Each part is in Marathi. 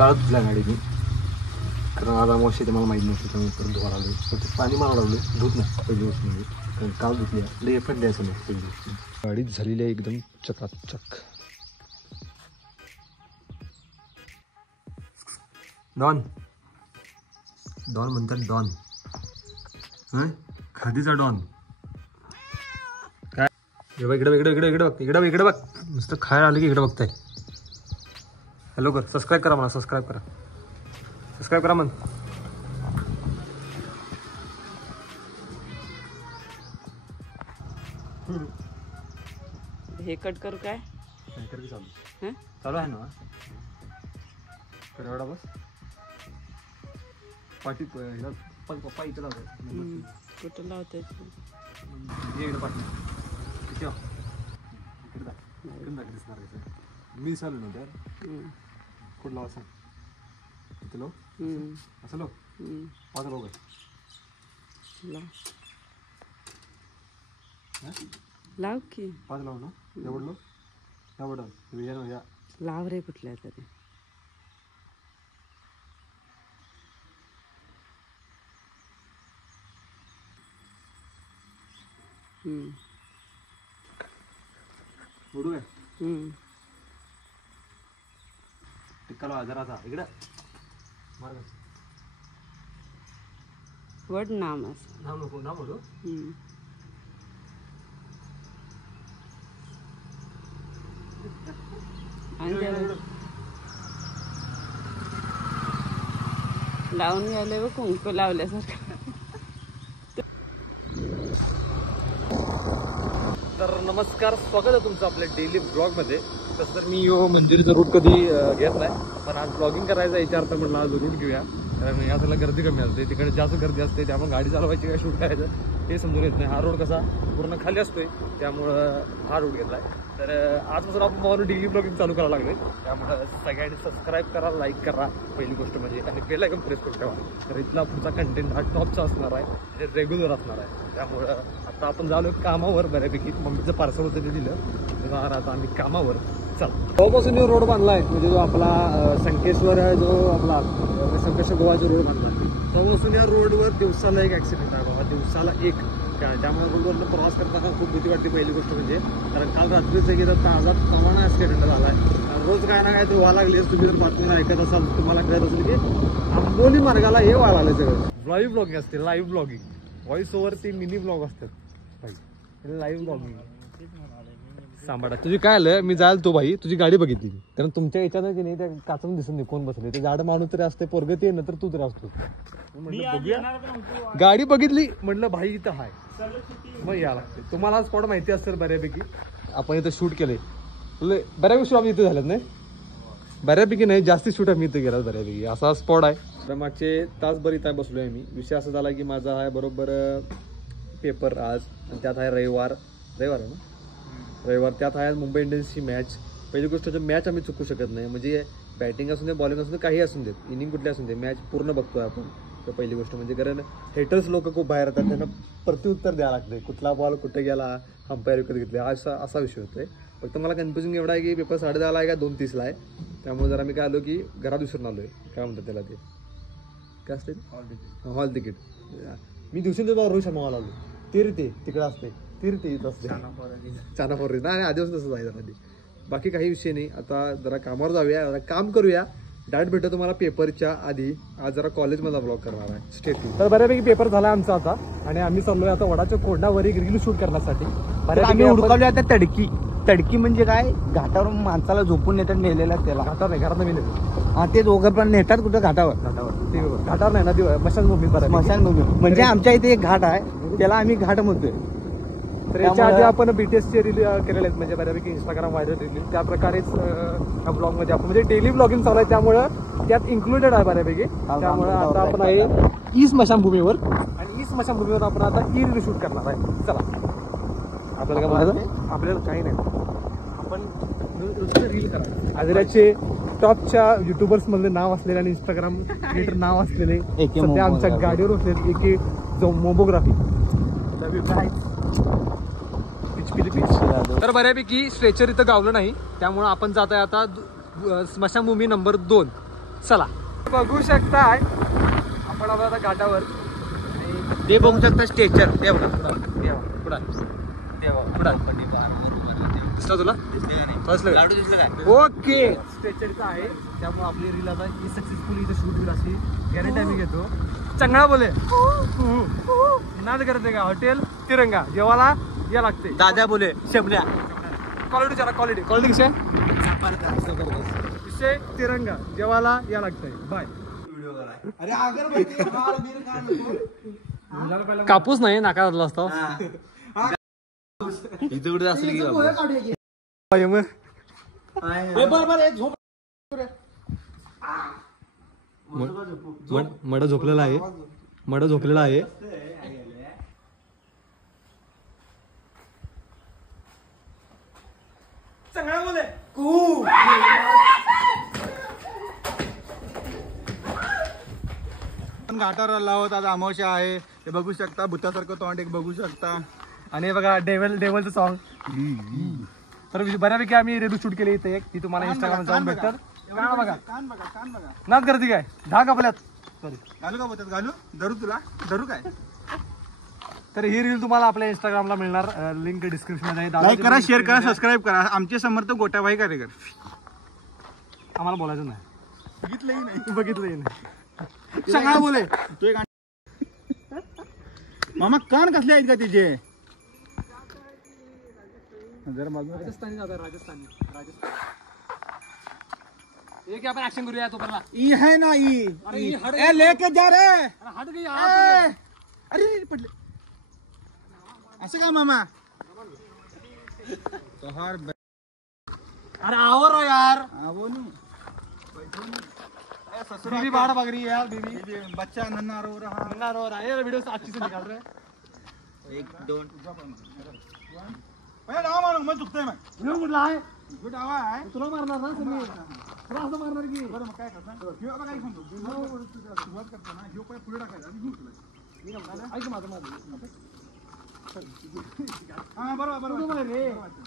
काळच धुतला गाडी मी, कारण आज अमावस्या ते मला माहीत नव्हतं त्यामुळे परत धुवा लागले. पण ते पाणी मारावं लागलं, धुत नाही पहिली गोष्ट म्हणजे, कारण काल धुतली लई एफर्ट द्यायचं नाही पहिली गोष्ट. गाडी झालेली आहे एकदम चकाचक. डॉन डॉन म्हणतात, डॉन खादीचा डॉन. काय इकडे इकडे इकडे इकडे बघ, इकडे इकडे बघ, नुसतं खायला आलं की इकडे बघताय. हॅलो कर, सबस्क्राईब करा मला, सबस्क्राईब करा, सबस्क्राईब करा म्हण. हे कट करू काय? चालू चालू आहे ना. कर एवढा बस. पाठी पप्पा इथं लावतो. कुठं लावते? इकडे पाठी इकडे दिसणार मी चालू ना तर कुठं लावा सांग. इथं लाव, असं लाव, पाच लाव लाव की. पाच लाव ना. एवढं एवढं या लाव रे कुठल्या तरी. उडू काय टिक्का लावा जरासा इकडं मार. वड नाम नाम नको, नाम बोलू. लावून घ्यायला व कुंकू लावल्यासारखं. तर नमस्कार, स्वागत आहे तुमचं आपल्या डेली ब्लॉगमध्ये. तसं तर मी मंदिरचा रूट कधी घेत नाही, पण आज ब्लॉगिंग करायचा विचार तर म्हटलं आज रूट घेऊया. कारण या साला गर्दी कमी असते, तिकडे जास्त गर्दी असते, त्यामुळे गाडी चालवायची काय शूट करायचं हे समजून येत नाही. हा रोड कसा पूर्ण खाली असतोय, त्यामुळं हा रूट घेतला आहे. तर आजपासून आपण मला डेली ब्लॉगिंग चालू करायला लागले, त्यामुळं सगळ्यांनी सबस्क्राईब करा, लाईक करा पहिली गोष्ट म्हणजे, आणि बेल आयकॉन प्रेस करून ठेवा. तर इथला पुढचा कंटेंट हा टॉपचा असणार आहे, म्हणजे रेग्युलर असणार आहे. त्यामुळं आता आपण झालो कामावर बऱ्यापैकी. मम्मीचं पार्सल होतं ते दिलं, आता आम्ही कामावर चालू. तेव्हापासून जो रोड बांधला आहे, म्हणजे जो आपला संकेश्वर जो आपला संकेश्वर गोवा जो रोड बांधला आहे, तेव्हापासून या रोडवर दिवसाला एक ॲक्सिडेंट आहे बाबा, दिवसाला एक. त्यामुळे रोडवरनं प्रवास करताना खूप भीती वाटते पहिली गोष्ट म्हणजे. कारण काल रात्रीच एक ताजा प्रमाणात ॲक्सिडेंट झाला आहे. रोज काय ना काय ते व्हायला लागली. तुम्ही जर बातमीला ऐकत असाल, तुम्हाला कळत असेल की आंबोली मार्गाला हे व्हायला लागलं सगळं. लाईव्ह ब्लॉगिंग असते, लाईव्ह ब्लॉगिंग. व्हॉइस ओव्हर ते मिनी ब्लॉग असतात भाई, लाईव्ह ब्लॉगिंग. सांभाळा तुझी काय आलं, मी जायला तो भाई तुझी गाडी बघितली, कारण तुमच्या याच्यानं की नाही त्या काचून दिसून नाही कोण बसले. ते गाड माणूस तरी असते, पोरग ते नंतर तू तरी असतो. गाडी बघितली म्हटलं भाई इथं हाय, मग या लागते. तुम्हाला स्पॉट माहिती असेल बऱ्यापैकी, आपण इथं शूट केले. बऱ्यापैकी शूट आम्ही इथे झालेत नाही, बऱ्यापैकी नाही जास्ती शूट आम्ही इथे गेला बऱ्यापैकी. असा स्पॉट आहे. तर मागचे तासभर इथं बसलोय मी. विषय असा झाला की माझा आहे बरोबर पेपर आज, आणि त्यात आहे रविवार आहे ना, रविवार. त्यात आहे मुंबई इंडियन्सची मॅच. पहिली गोष्ट मॅच आम्ही चुकू शकत नाही, म्हणजे बॅटिंग असून दे, बॉलिंग असून दे, काही असून देत, इनिंग कुठली असून दे, मॅच पूर्ण बघतोय आपण. तर पहिली गोष्ट म्हणजे, कारण हेटर्स लोक खूप बाहेर येतात, त्यांना प्रत्युत्तर द्यावं लागते. कुठला बॉल कुठे गेला, अंपायर विकत घेतले, असा विषय होतोय. फक्त मला कन्फ्युजन एवढा आहे की पेपर 10:30ला आहे का 2:30ला आहे. त्यामुळे जरा मी काय आलो की घरात विसरून आलोय. काय म्हणतात त्याला, ते काय असते, हॉल तिकीट. मी दिवशी रोहित शर्मा आलो, ते तिकडे असते, इथं असते चानाफोर नाही, आधीपासून तसं जायचं आधी. बाकी काही विषय नाही. आता जरा कामावर जाऊया, जरा काम करूया, डायरेक्ट भेटतो तुम्हाला पेपरच्या आधी. आज जरा कॉलेजमधला ब्लॉग करणार आहे स्टेट. तर बऱ्यापैकी पेपर झाला आमचा आता आणि आम्ही चाललोय आता वडाच्या कोंडावर एक रील शूट करण्यासाठी. आम्ही हुडकावली आता तडकी. तडकी म्हणजे काय, घाटावर माणसाला झोपून नेतात नेलेला त्याला. घाटावर नाही, घरात नवीन हा ते दोघं पण नेतात कुठं घाटावर. घाटावर नाही ना, मशानभूमी बरं. स्मशानभूमी म्हणजे आमच्या इथे एक घाट आहे, त्याला आम्ही घाट म्हणतोय. तर याच्या आधी आपण बीटीएसचे रील केलेले आहेत, म्हणजे बऱ्यापैकी इंस्टाग्राम व्हायरल रील. त्या प्रकारेच या ब्लॉग मध्ये आपण म्हणजे डेली ब्लॉगिंग चालू आहे, त्यामुळं त्यात इन्क्लुडेड आहे बऱ्यापैकी. त्यामुळे आता आपण आहे ई स्मशानभूमीवर आणि ई स्मशानभूमीवर आपण आता ई रील शूट करणार आहे. चला, आपल्याला काय म्हणायचं, आपल्याला काही नाही, आपण रील करा. आजऱ्याचे टॉपच्या युट्यूबर्स मधले नाव असलेले आणि इंस्टाग्राम क्रिएटर नाव असलेले सध्या आमच्या गाडीवर असलेले जो मोबोग्राफी. Love you guys. तर बऱ्यापैकी स्ट्रेचर इथं गावलं नाही, त्यामुळं आपण जात आहे आता स्मशानभूमी नंबर 2. चला, बघू शकताय आपण आता घाटावर. ते बघू शकता स्ट्रेचर. ते बघा दिसला तुला? ओके, स्ट्रेचरचं आहे, त्यामुळे आपली रील आता सक्सेसफुली इथं शूट होईल अशी गॅरंटी आम्ही घेतो. चांगला बोले नाद करते का हॉटेल तिरंगा जेवायला या लागते. दादा बोले शबन्या क्वालिटी जरा क्वालिटी कसे विषय तिरंगा जेवायला या लागतंय. बाय. कापूस नाही नाका घातला असतो. इथे कुठे असेल की मड झोपलेला आहे, मड झोपलेला आहे. घाटावर आला आहोत. आज अमावस्या आहे, ते बघू शकता. भूतासारखं तोंड एक बघू शकता. आणि बघा डेव्हलचं सॉन्ग. तर बऱ्यापैकी आम्ही रील शूट केली इथे एक, ती तुम्हाला इंस्टाग्राम जाऊन भेटतात. कान बघा, कान बघा, कान बघा. नाच करते काय धाक आपल्यात. घालू का बोलतात? घालू धरू तुला धरू काय? तर ही रील तुम्हाला आपल्या इंस्टाग्रामला मिळणार, लिंक डिस्क्रिप्शन मध्ये आहे. लाईक करा, शेअर करा, सबस्क्राईब करा. आमचे समर्थक गोटाबाई कार्यकर. आम्हाला बोलायचं नाही, बघितलंही नाही, बघितलंही नाही. सगळा बोले तू एक. मामा कान कसले आहेत का तिचे? राजस्थानी राजस्थानी एक आपण ऍक्शन करूया तो परला. ई है ना ई. ए लेके जा रे. हट गई. अरे पडले. असं काय मामा? अरे आओ रो यार. आवो नहीं. बीवी बाहर भाग रही है यार. बीवी बच्चा नन्ना रो रहा. नन्ना रो रहा है. ये वीडियो अच्छी से निकाल रहे हैं. 1 2 पहिले डावा मारू. मग चुकतोय मग. व्हिडिओ कुठला आहे? गुड डावा आहे. तुला मारणार ना तुम्ही, तुला असं मारणार की. बरं मग काय करता? ह्यो आता काय सांगतो. सुरुवात करतो ना, ह्यो पुढे टाकायचा आणि घेऊन तुला. ऐक माझं हा बरोबर तू बरोबर. रे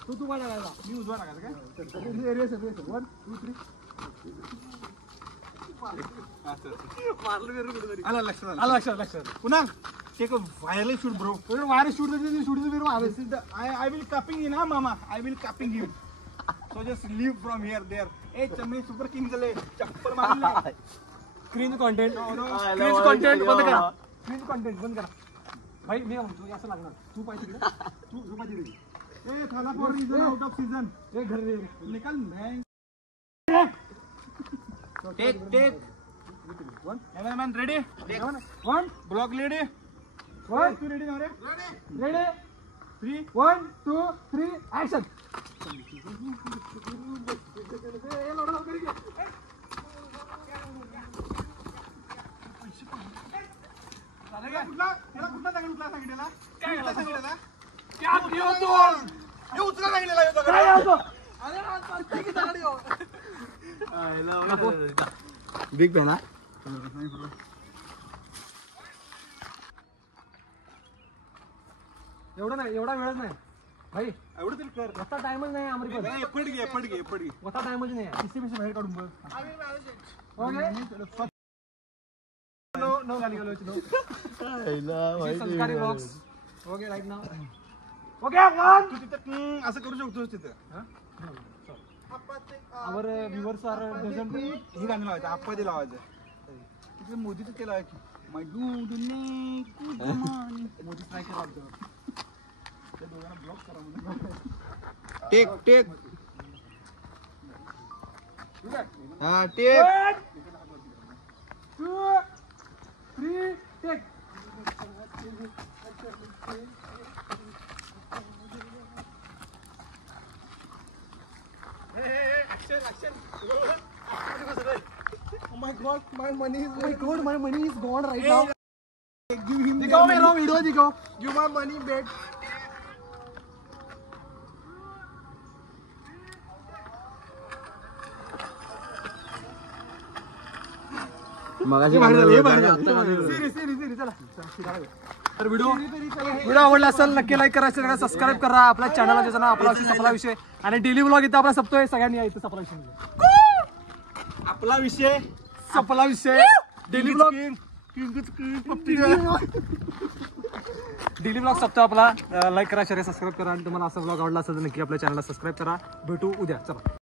तू मला टाकायचा. मी उजवा टाकायचा काय? 1 2 3 आला लक्षात. आलं लक्षात. पुन्हा take a viral shoot bro. Wire shoot shoot I will capping you ना मामा. I will capping you. So just leave from here there. ए चमड़ी सुपर किंग चले चप्पल मारले. क्रिंज कंटेंट क्रिंज कंटेंट बंद करा. क्रिंज कंटेंट बंद करा भाई. मी म्हणतो असं लागणार. तू पाहिजे तिकडे, तू पाहिजे तिकडे. A Thala for season out of season. एक घर रे निकल मैं. Take 1 cameraman ready. 1 blog ready. 1 तू रेडी ना रे? Ready 3 1 2 3 action. कुठला सांगितलेला? काय सांगितलेला? क्या किया तू? हे उचला सांगितलेला होता काय होतो? Big ban. एवढं नाही, एवढा वेळच नाही भाई. एवढं तरी कर. आता टाइमच नाही अमेरिकेत. पड घे. आता टाइमच नाही. किस्से बाहेर काढून बघ. ओके नो गाली गलोच नो. संस्कारी blogs. Okay right now. Okay one. तू तिथं असं करू शकतोस तिथं. आवर व्ह्युअर्स आर डझंट हे गाणं लावायचं आप्पा ते लावायचं तिथे मोदीचं ते लावायचं माय गुड मोदीच नाही केला त्या दोघांना ब्लॉक करा म्हणून टेक हा take 2 3 take Oh my god, my money is gone right now. Give him video. Give my money back. तर व्हिडिओ आवडला असेल नक्की लाईक करा, शेअर करा, सबस्क्राईब करा आपल्या चॅनलला ज्याचं नाव आपला विषय सपला विषय आणि डेली व्लॉग इथं आपला सपतोय. सगळ्यांनी या इथं सपला विषय आपला विषय सपला विषय डेली व्लॉग डेली व्लॉग सपतो आपला. लाईक करा, शेअर सबस्क्राईब करा आणि तुम्हाला असा व्लॉग आवडला असेल तर नक्की आपल्या चॅनलला सबस्क्राईब करा. भेटू उद्या, चला.